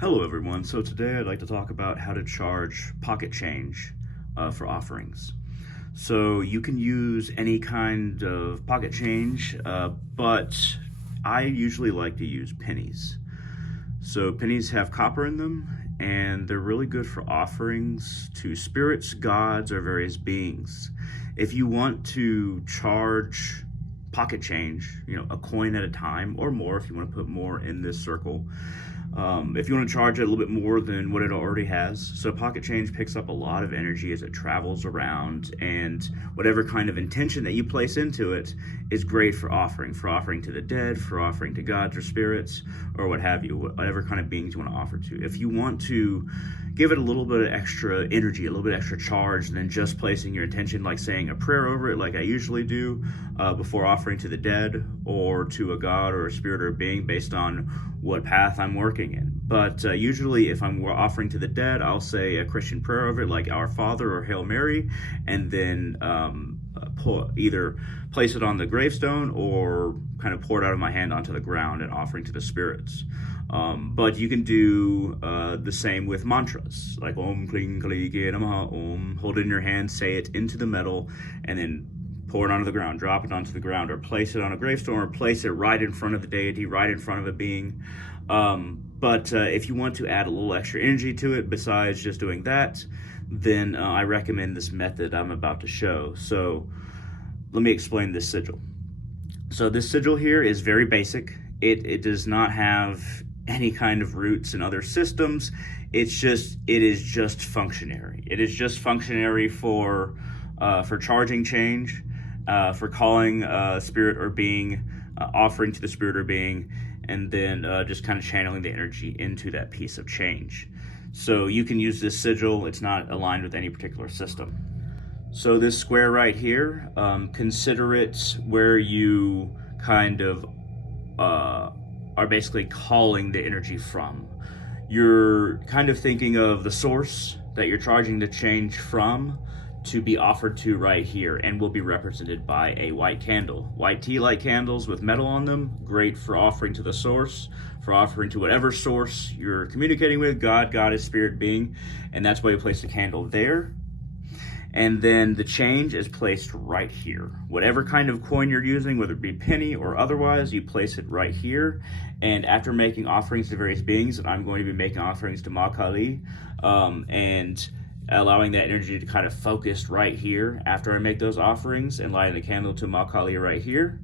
Hello everyone, so today I'd like to talk about how to charge pocket change for offerings. So you can use any kind of pocket change, but I usually like to use pennies. So pennies have copper in them and they're really good for offerings to spirits, gods, or various beings. If you want to charge pocket change, a coin at a time or more if you want to put more in this circle, if you want to charge it a little bit more than what it already has. So pocket change picks up a lot of energy as it travels around, and whatever kind of intention that you place into it is great for offering to the dead, for offering to gods or spirits, or what have you, whatever kind of beings you want to offer to. If you want to give it a little bit of extra energy, a little bit extra charge than just placing your intention, like saying a prayer over it like I usually do before offering to the dead or to a god or a spirit or a being based on what path I'm working in. But usually if I'm offering to the dead, I'll say a Christian prayer over it like Our Father or Hail Mary, and then either place it on the gravestone or kind of pour it out of my hand onto the ground and offering to the spirits. But you can do the same with mantras, like Om Kling Kali Ge Namaha Om. Hold it in your hand, say it into the metal, and then pour it onto the ground, drop it onto the ground, or place it on a gravestone, or place it right in front of the deity, right in front of a being. But if you want to add a little extra energy to it besides just doing that, then I recommend this method I'm about to show. So let me explain this sigil. So this sigil here is very basic. It does not have any kind of roots in other systems. It is just functionary. It is just functionary for charging change, for calling a spirit or being, offering to the spirit or being, and then just kind of channeling the energy into that piece of change. So you can use this sigil. It's not aligned with any particular system. So this square right here, consider it where you kind of are basically calling the energy from. You're kind of thinking of the source that you're charging the change from to be offered to right here, and will be represented by a white candle. White tea light candles with metal on them, great for offering to the source, for offering to whatever source you're communicating with, God, goddess, spirit, being, and that's why you place the candle there. And then the change is placed right here. Whatever kind of coin you're using, whether it be penny or otherwise, you place it right here. And after making offerings to various beings, and I'm going to be making offerings to Ma Kali, and allowing that energy to kind of focus right here after I make those offerings, and lighting the candle to Ma Kali right here.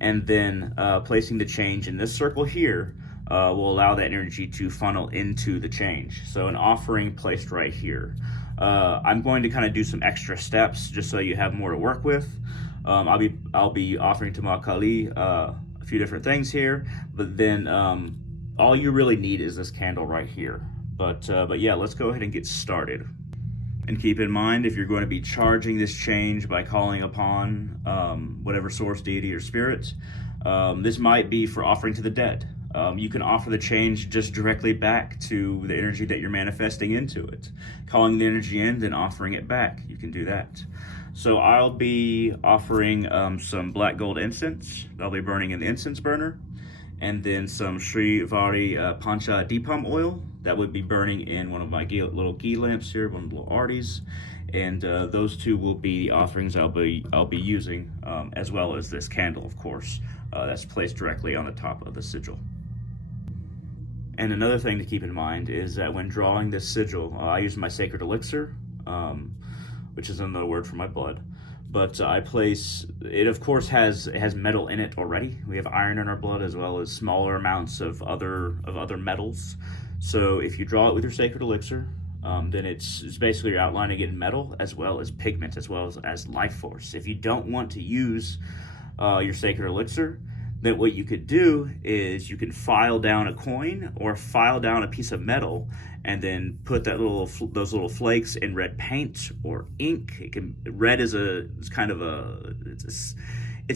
And then placing the change in this circle here will allow that energy to funnel into the change. So an offering placed right here. I'm going to kind of do some extra steps just so you have more to work with. I'll be offering to Ma Kali a few different things here, but then all you really need is this candle right here. But yeah, let's go ahead and get started. And keep in mind, if you're going to be charging this change by calling upon whatever source, deity, or spirit, this might be for offering to the dead. You can offer the change just directly back to the energy that you're manifesting into it. Calling the energy in, then offering it back. You can do that. So I'll be offering some black gold incense. I'll be burning in the incense burner. And then some Sri Vari Pancha Deepam oil. That would be burning in one of my little ghee lamps here, one of the little artis. And those two will be the offerings I'll be using, as well as this candle, of course, that's placed directly on the top of the sigil. And another thing to keep in mind is that when drawing this sigil, I use my sacred elixir, which is another word for my blood. But I place it. Of course, has metal in it already. We have iron in our blood, as well as smaller amounts of other metals. So if you draw it with your sacred elixir, then it's basically you're outlining it in metal, as well as pigment, as well as life force. If you don't want to use your sacred elixir, then what you could do is you can file down a coin or file down a piece of metal, and then put those little flakes in red paint or ink. Red is it's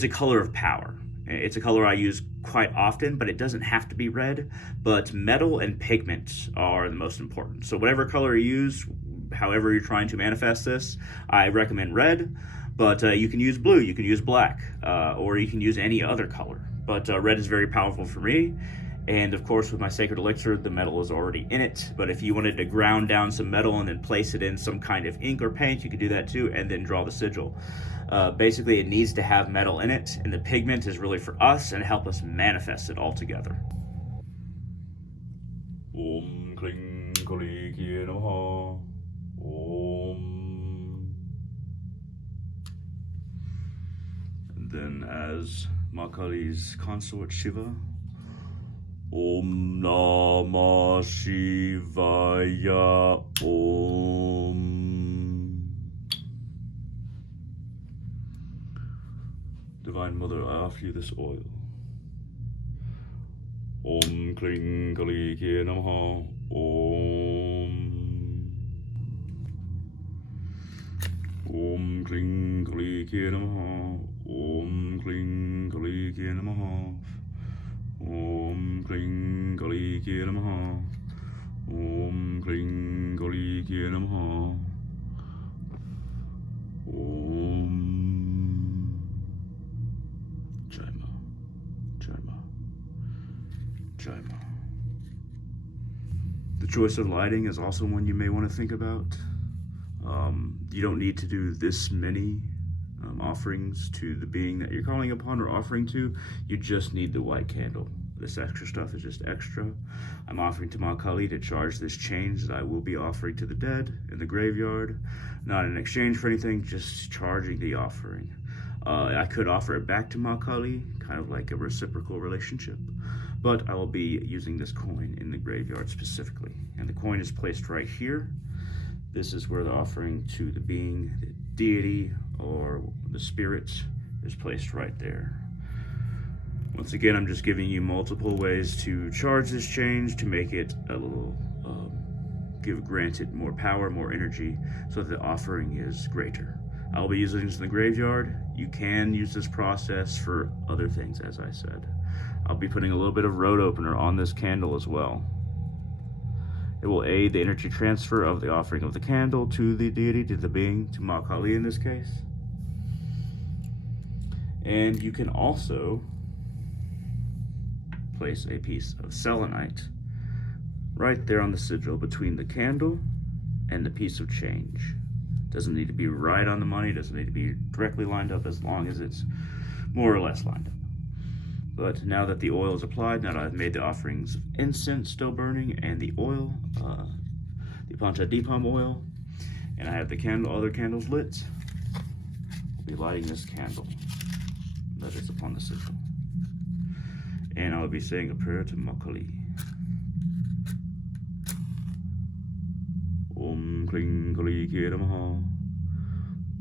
a color of power. It's a color I use quite often, but it doesn't have to be red. But metal and pigment are the most important. So whatever color you use, however you're trying to manifest this, I recommend red. But you can use blue, you can use black, or you can use any other color. But red is very powerful for me, And of course, with my sacred elixir, the metal is already in it. But if you wanted to ground down some metal and then place it in some kind of ink or paint, you could do that too, and then draw the sigil. Basically, it needs to have metal in it, and the pigment is really for us and help us manifest it all together. Om Kling Kali Ki Namaha. Om. And then as Ma Kali's consort Shiva, Om Namah Shivaya. Om. Divine Mother, I offer you this oil. Om Kling Kali Ki Namaha. Om. Om Kling Kali Ki Namaha. Om Kling Kali Ki Namaha. Om Kling Kali Ki Namaha. Om Kling Kali Ki Namaha. Om. Jaima. Jaima. Jaima. The choice of lighting is also one you may want to think about. You don't need to do this many offerings to the being that you're calling upon or offering to. You just need the white candle. This extra stuff is just extra. I'm offering to Ma Kali to charge this change that I will be offering to the dead in the graveyard. Not in exchange for anything, just charging the offering. I could offer it back to Ma Kali, kind of like a reciprocal relationship, but I will be using this coin in the graveyard specifically. And the coin is placed right here. This is where the offering to the being, the deity, or the spirits is placed right there. Once again, I'm just giving you multiple ways to charge this change to make it a little, grant it more power, more energy, so that the offering is greater. I'll be using this in the graveyard. You can use this process for other things, as I said. I'll be putting a little bit of road opener on this candle as well. It will aid the energy transfer of the offering of the candle to the deity, to the being, to Ma Kali in this case. And you can also place a piece of selenite right there on the sigil between the candle and the piece of change. Doesn't need to be right on the money, doesn't need to be directly lined up, as long as it's more or less lined up. But now that the oil is applied, now that I've made the offerings of incense still burning and the oil, the Pancha Deepam oil, and I have the other candles lit, I'll be lighting this candle that is upon the sigil. And I will be saying a prayer to Ma Kali. Om Kling Kali Ki Namaha.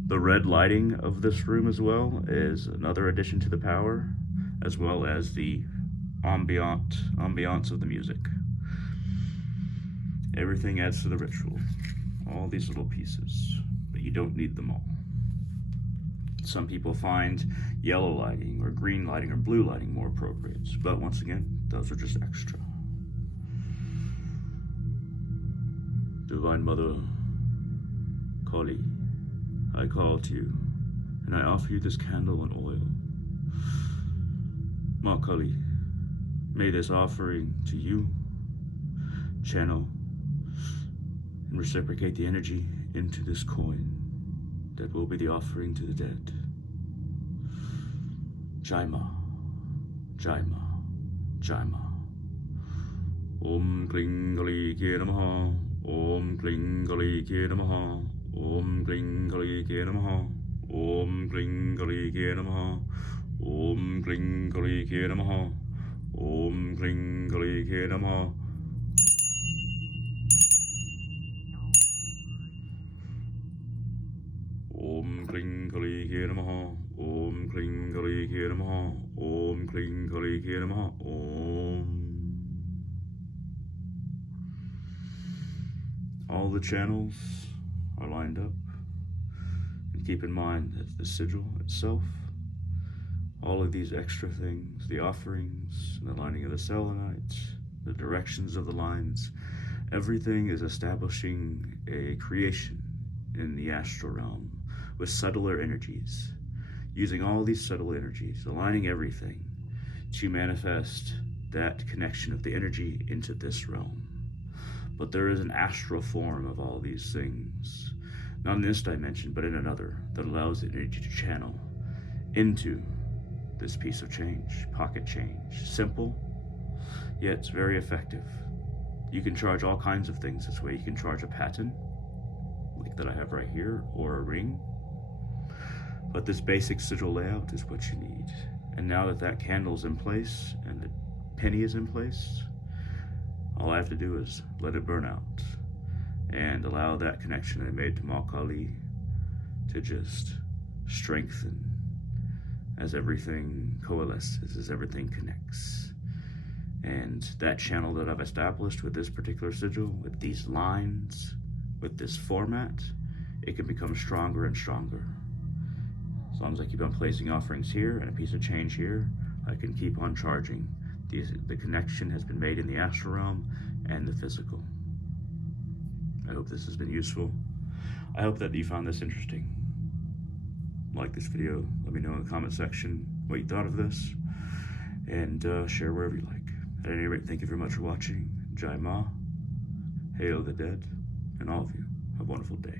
The red lighting of this room as well is another addition to the power, as well as the ambiance of the music. Everything adds to the ritual. All these little pieces, but you don't need them all. Some people find yellow lighting or green lighting or blue lighting more appropriate, but once again, those are just extra. Divine Mother Kali, I call to you, and I offer you this candle and oil. Ma Kali, may this offering to you channel and reciprocate the energy into this coin that will be the offering to the dead. Jaima, Jaima, Jaima. Om Kling Kali Ki Namaha. Om Kling Kali Ki Namaha. Om Kling Kali Ki Namaha. Om Kling Kali Ki Namaha. Om Kling Kali Ki Namaha. Om Kling Kali Ki Namaha. Om Kling Kali Ki Namaha. Om Kling Kali Ki Namaha. Om Kling Kali Ki Namaha. Om. All the channels are lined up. And keep in mind that the sigil itself, all of these extra things, the offerings, the lining of the selenite, the directions of the lines, everything is establishing a creation in the astral realm with subtler energies, using all these subtle energies, aligning everything to manifest that connection of the energy into this realm. But there is an astral form of all these things, not in this dimension, but in another, that allows the energy to channel into this piece of change, pocket change. Simple, yet it's very effective. You can charge all kinds of things this way. You can charge a pattern, like that I have right here, or a ring. But this basic sigil layout is what you need. And now that that candle's in place and the penny is in place, all I have to do is let it burn out and allow that connection I made to Ma Kali to just strengthen as everything coalesces, as everything connects. And that channel that I've established with this particular sigil, with these lines, with this format, it can become stronger and stronger. As long as I keep on placing offerings here and a piece of change here, I can keep on charging. The connection has been made in the astral realm and the physical. I hope this has been useful. I hope that you found this interesting. Like this video, let me know in the comment section what you thought of this, and share wherever you like. At any rate, thank you very much for watching. Jai Ma, hail the dead, and all of you, have a wonderful day.